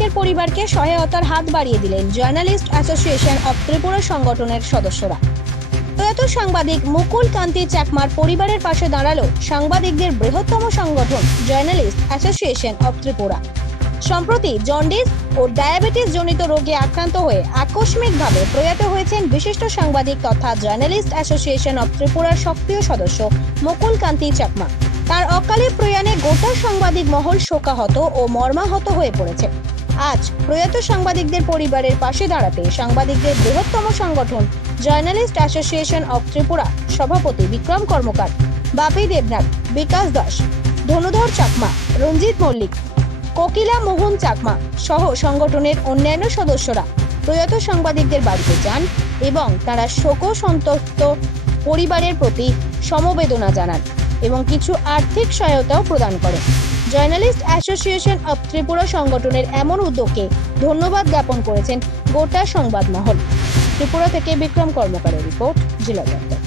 সাংবাদিকের পরিবারকে সহায়তার হাত বাড়িয়ে দিলেন জার্নালিস্ট অ্যাসোসিয়েশন অব ত্রিপুরা সংগঠনের সদস্যরা। প্রয়াত সাংবাদিক মুকুল কান্তি চাকমার পরিবারের পাশে দাঁড়ালো সাংবাদিকদের বৃহত্তম সংগঠন জার্নালিস্ট অ্যাসোসিয়েশন অব ত্রিপুরা। সম্প্রতি জন্ডিস ও ডায়াবেটিস জনিত রোগে আক্রান্ত হয়ে আকস্মিকভাবে প্রয়াত হয়েছেন বিশিষ্ট সাংবাদিক তথা জার্নালিস্ট অ্যাসোসিয়েশন অব ত্রিপুরার সক্রিয় সদস্য মুকুল কান্তি চাকমা। তার অকালে প্রয়াণে গোটা সাংবাদিক মহল শোকাহত ও মর্মাহত হয়ে পড়েছে। আজ প্রয়াত সাংবাদিকদের পরিবারের পাশে দাঁড়াতে সাংবাদিকদের বৃহত্তম সংগঠন জার্নালিস্ট অ্যাসোসিয়েশন অব ত্রিপুরা সভাপতি বিক্রম কর্মকার, বাপি দেবনাথ, বিকাশ দাস, ধনুধর চাকমা, রঞ্জিত মল্লিক, কোকিলা মোহন চাকমা সহ সংগঠনের অন্যান্য সদস্যরা প্রয়াত সাংবাদিকদের বাড়িতে যান এবং তারা শোকসন্তপ্ত পরিবারের প্রতি সমবেদনা জানান এবং কিছু আর্থিক সহায়তাও প্রদান করেন। জার্নালিস্ট অ্যাসোসিয়েশন অব ত্রিপুরা সংগঠনের এমন উদ্যোগকে ধন্যবাদ জ্ঞাপন করেছেন গোটা সংবাদ মহল। ত্রিপুরা থেকে বিক্রম কর্মকারের রিপোর্ট, জেলা দপ্তর।